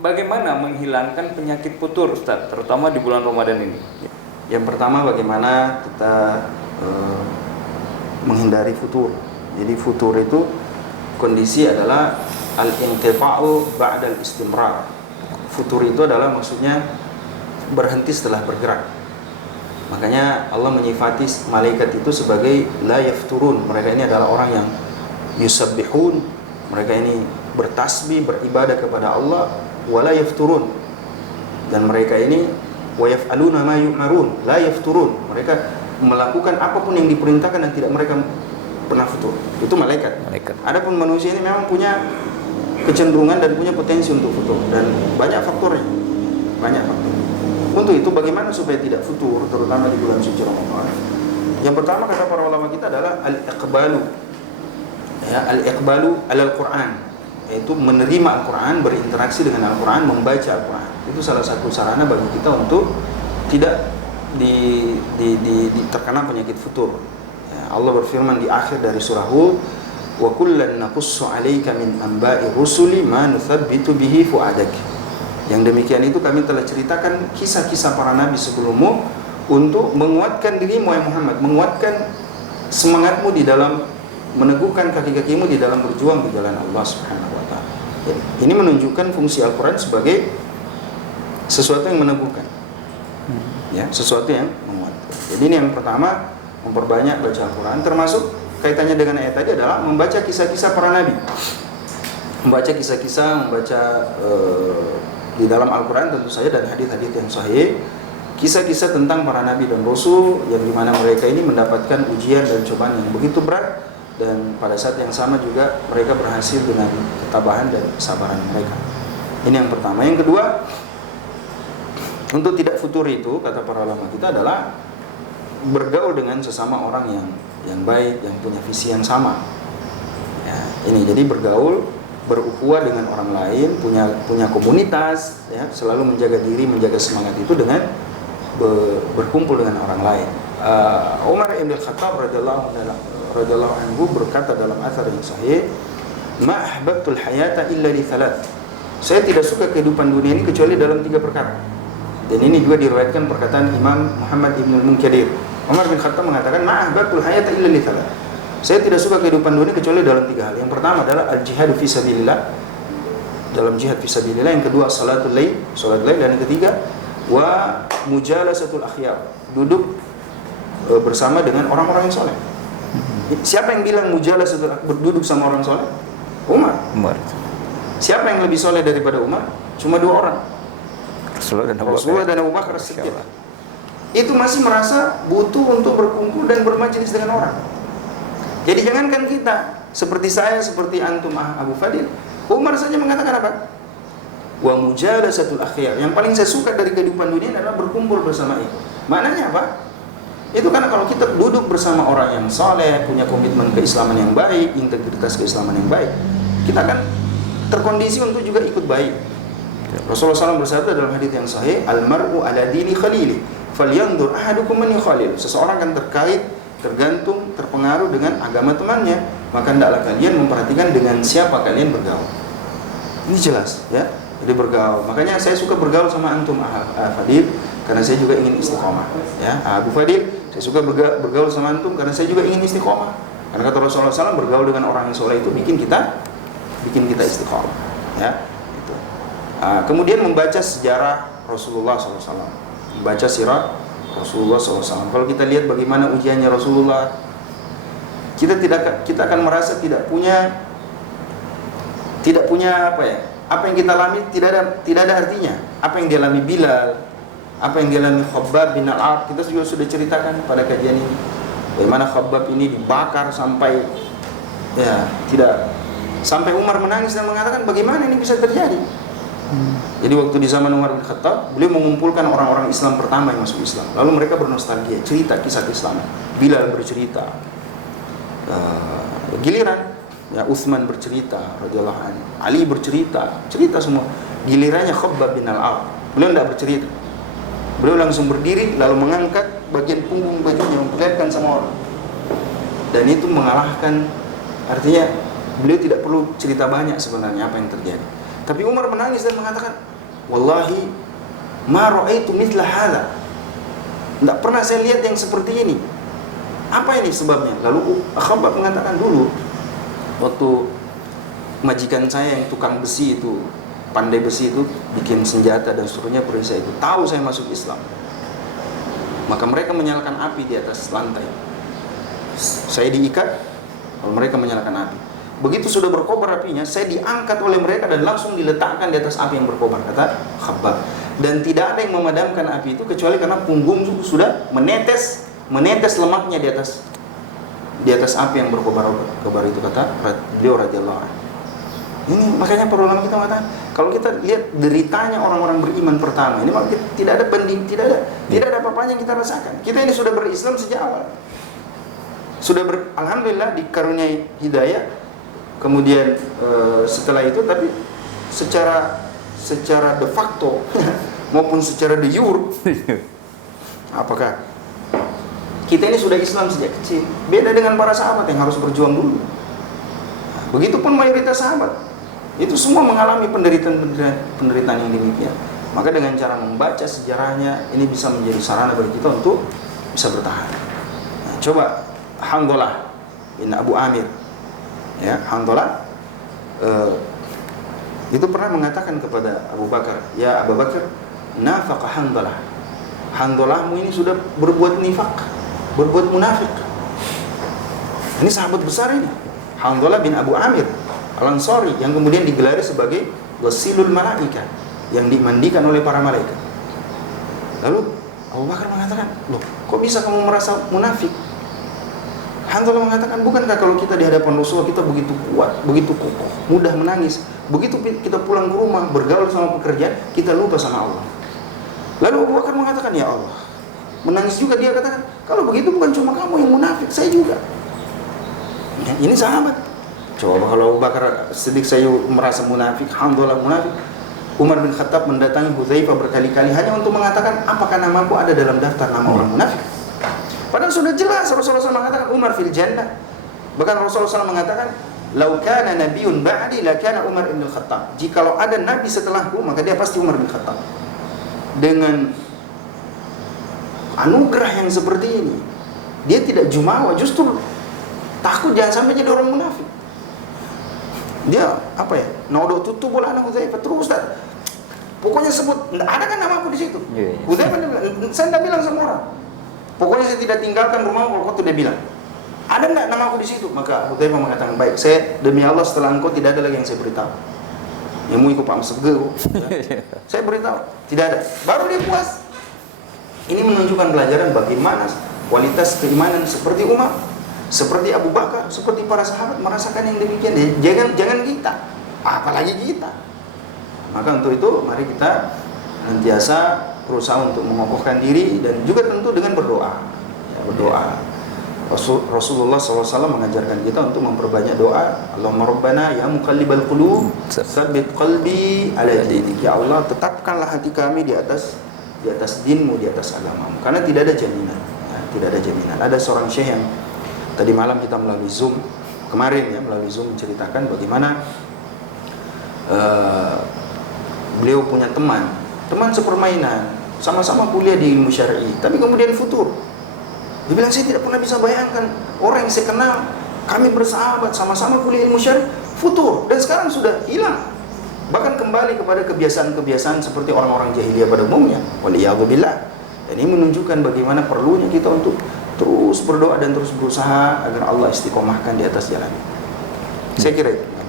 Bagaimana menghilangkan penyakit futur, Ustaz, terutama di bulan Ramadan ini? Yang pertama, bagaimana kita menghindari futur. Jadi futur itu kondisi adalah al-inqita'u ba'da al-istimrar. Futur itu adalah maksudnya berhenti setelah bergerak. Makanya Allah menyifati malaikat itu sebagai la yafturun. Mereka ini adalah orang yang yusabbihun. Mereka ini bertasbih, beribadah kepada Allah, wala yafturun. Dan mereka ini wa yaf'aluna ma yu'marun, la yafturun. Mereka melakukan apapun yang diperintahkan dan tidak mereka pernah futur. Itu malaikat. Adapun manusia ini memang punya kecenderungan dan punya potensi untuk futur, dan banyak faktornya. Banyak faktor. Untuk itu bagaimana supaya tidak futur, terutama di bulan suci Ramadan? Yang pertama kata para ulama kita adalah al-iqbalu. Ya, al-iqbalu al-Qur'an, yaitu menerima Al-Quran, berinteraksi dengan Al-Quran, membaca Al-Quran. Itu salah satu sarana bagi kita untuk tidak terkena penyakit futur. Ya, Allah berfirman di akhir dari surah Hud, wa kullan naqussu 'alaika min anba'i rusuli ma nuthabbitu bihi fu'adak. Yang demikian itu kami telah ceritakan kisah-kisah para nabi sebelummu untuk menguatkan dirimu ya Muhammad, menguatkan semangatmu di dalam meneguhkan kaki-kakimu di dalam berjuang di jalan Allah Subhanahu wa taala. Ini menunjukkan fungsi Al-Qur'an sebagai sesuatu yang meneguhkan. Ya, sesuatu yang menguatkan. Jadi ini yang pertama, memperbanyak baca Al-Qur'an, termasuk kaitannya dengan ayat tadi adalah membaca kisah-kisah para nabi. Membaca kisah-kisah, membaca di dalam Al-Quran tentu saja dan hadis-hadis yang sahih, kisah-kisah tentang para nabi dan rasul yang dimana mereka ini mendapatkan ujian dan cobaan yang begitu berat, dan pada saat yang sama juga mereka berhasil dengan ketabahan dan kesabaran mereka. Ini yang pertama. Yang kedua, untuk tidak futur itu kata para ulama kita adalah bergaul dengan sesama orang yang baik, yang punya visi yang sama. Ya, ini jadi bergaul, berukhuwah dengan orang lain, punya komunitas, ya, selalu menjaga diri, menjaga semangat itu dengan berkumpul dengan orang lain. Umar ibn Khattab radhiyallahu anhu berkata dalam athar yang sahih, ma ahbabtul hayata illa li thalath. Saya tidak suka kehidupan dunia ini kecuali dalam 3 perkara. Dan ini juga diriwayatkan perkataan Imam Muhammad ibn Munkadir. Umar bin Khattab mengatakan, ma ahbabtul hayata illa li thalath. Saya tidak suka kehidupan dunia kecuali dalam 3 hal. Yang pertama adalah al-jihadu fi sabilillah, dalam jihad fi sabilillah. Yang kedua salatul lail, salat lail. Dan yang ketiga wa mujalasatul akhyar, duduk bersama dengan orang-orang yang soleh. Siapa yang bilang mujalasatul duduk sama orang soleh? Umar. Siapa yang lebih soleh daripada Umar? Cuma 2 orang, Rasulullah dan Abu Bakar Siddiq. Itu masih merasa butuh untuk berkumpul dan bermajelis dengan orang. Jadi jangankan kita, seperti saya, seperti antum Abu Fadil, Umar saja mengatakan apa? Wa mujalasatul akhyar. Yang paling saya suka dari kehidupan dunia adalah berkumpul bersama itu. Maknanya apa? Itu karena kalau kita duduk bersama orang yang saleh, punya komitmen keislaman yang baik, integritas keislaman yang baik, kita akan terkondisi untuk juga ikut baik. Rasulullah SAW bersabda dalam hadis yang sahih, al-mar'u ala dini khalili, falyanzur ahadukum man yukhalil. Seseorang akan tergantung, terpengaruh dengan agama temannya, maka hendaklah kalian memperhatikan dengan siapa kalian bergaul. Ini jelas, ya. Jadi bergaul. Makanya saya suka bergaul sama antum Fadil, karena saya juga ingin istiqomah. Ya, Abu Fadil, saya suka bergaul sama antum karena saya juga ingin istiqomah. Karena kata Rasulullah SAW, bergaul dengan orang yang soleh itu bikin kita istiqomah. Ya, itu. Kemudian membaca sejarah Rasulullah SAW, membaca sirah Rasulullah SAW. Kalau kita lihat bagaimana ujiannya Rasulullah, kita akan merasa tidak punya apa ya? Apa yang kita alami tidak ada artinya. Apa yang dialami Bilal, apa yang dialami Khabbab bin Al-Arad, kita juga sudah ceritakan pada kajian ini. Bagaimana Khabbab ini dibakar sampai sampai Umar menangis dan mengatakan bagaimana ini bisa terjadi. Jadi waktu di zaman Umar bin Khattab, beliau mengumpulkan orang-orang Islam pertama yang masuk Islam. Lalu mereka bernostalgia, cerita kisah keislaman. Bilal bercerita, giliran ya Utsman bercerita radhiyallahu anhu, Ali bercerita, cerita semua. Gilirannya Khabbab bin Al-Arad, beliau tidak bercerita. Beliau langsung berdiri lalu mengangkat bagian punggung bajunya, memperlihatkan sama orang. Dan itu mengalahkan, artinya beliau tidak perlu cerita banyak sebenarnya apa yang terjadi. Tapi Umar menangis dan mengatakan, wallahi ma ra'aitu mithla hadza. Tidak pernah saya lihat yang seperti ini. Apa ini sebabnya? Lalu Khabbab mengatakan, dulu waktu majikan saya yang tukang besi itu, pandai besi itu, bikin senjata dan seterusnya, perisai itu tahu saya masuk Islam, maka mereka menyalakan api di atas lantai. Saya diikat, lalu mereka menyalakan api. Begitu sudah berkobar apinya, saya diangkat oleh mereka dan langsung diletakkan di atas api yang berkobar, kata Khabbab. Dan tidak ada yang memadamkan api itu kecuali karena punggung sudah menetes lemaknya di atas api yang berkobar itu, kata beliau radhiyallahu anhu. Ini makanya para ulama kita mengatakan, kalau kita lihat deritanya orang-orang beriman pertama ini, maka tidak ada banding, tidak ada apa-apanya yang kita rasakan. Kita ini sudah berislam sejak awal, sudah alhamdulillah dikaruniai hidayah. Kemudian setelah itu, tapi secara de facto maupun secara de jure, apakah kita ini sudah Islam sejak kecil? Beda dengan para sahabat yang harus berjuang dulu. Begitupun mayoritas sahabat, itu semua mengalami penderitaan yang demikian. Maka dengan cara membaca sejarahnya, ini bisa menjadi sarana bagi kita untuk bisa bertahan. Nah, coba Hanzalah bin Abu Amir, ya, Hanzalah itu pernah mengatakan kepada Abu Bakar, ya Abu Bakar, nafaqa Hanzalah, Hanzalahmu ini sudah berbuat nifak, berbuat munafik. Ini sahabat besar ini, Hanzalah bin Abu Amir Al-Ansari, yang kemudian digelari sebagai wasilul malaika, yang dimandikan oleh para malaikat. Lalu Abu Bakar mengatakan, loh, kok bisa kamu merasa munafik? Hanzalah mengatakan, bukankah kalau kita di hadapan Rasulullah kita begitu kuat, begitu kokoh, mudah menangis. Begitu kita pulang ke rumah, bergaul sama pekerjaan, kita lupa sama Allah. Lalu Abu Bakar mengatakan, ya Allah, menangis juga dia katakan, kalau begitu bukan cuma kamu yang munafik, saya juga. Ya, ini sahabat. Coba kalau Abu Bakar Siddiq saya merasa munafik, Hanzalah munafik, Umar bin Khattab mendatangi Hudzaifah berkali-kali hanya untuk mengatakan, apakah namaku ada dalam daftar nama orang munafik? Padahal sudah jelas Rasulullah SAW mengatakan Umar fil jannah. Bahkan Rasulullah SAW mengatakan, "Lau kana nabiyyun ba'di la kana Umar bin Khattab." Jikalau ada nabi setelahku, maka dia pasti Umar bin Khattab. Dengan anugerah yang seperti ini, dia tidak jumawa, justru takut jangan sampai jadi orang munafik. Dia apa ya? Naudhu tutu bola anak Hudzaifah terus Ustaz. Pokoknya sebut, ada kan namaku di situ. Hudzaifah saya enggak bilang sama orang. Pokoknya saya tidak tinggalkan rumah kalau dia bilang, ada enggak namaku di situ? Maka Hudzaifah mengatakan, baik, saya demi Allah setelah engkau tidak ada lagi yang saya beritahu. Yang ikut Pak Mesegeu, ya. Saya beritahu, tidak ada. Baru dia puas. Ini menunjukkan pelajaran bagaimana kualitas keimanan seperti Umar, seperti Abu Bakar, seperti para sahabat merasakan yang demikian. Jangan kita, apalagi kita. Maka untuk itu mari kita senantiasa berusaha untuk mengokohkan diri dan juga tentu dengan berdoa. Ya, berdoa. Rasulullah SAW mengajarkan kita untuk memperbanyak doa. Allahumma rabbana ya muqallibal qulub tsabbit qalbi ala dinik. Ya Allah, tetapkanlah hati kami di atas dinmu, di atas agamamu. Karena tidak ada jaminan. Ya, tidak ada jaminan. Ada seorang syekh yang tadi malam kita melalui Zoom, kemarin ya melalui Zoom menceritakan bagaimana beliau punya teman sepermainan, sama-sama kuliah di ilmu syar'i, tapi kemudian futur. Dia bilang, saya tidak pernah bisa bayangkan orang yang saya kenal, kami bersahabat, sama-sama kuliah ilmu syar'i, futur, dan sekarang sudah hilang. Bahkan kembali kepada kebiasaan-kebiasaan seperti orang-orang jahiliyah pada umumnya. Waliyadzubillah. Dan ini menunjukkan bagaimana perlunya kita untuk terus berdoa dan terus berusaha agar Allah istiqomahkan di atas jalan. Saya kira itu.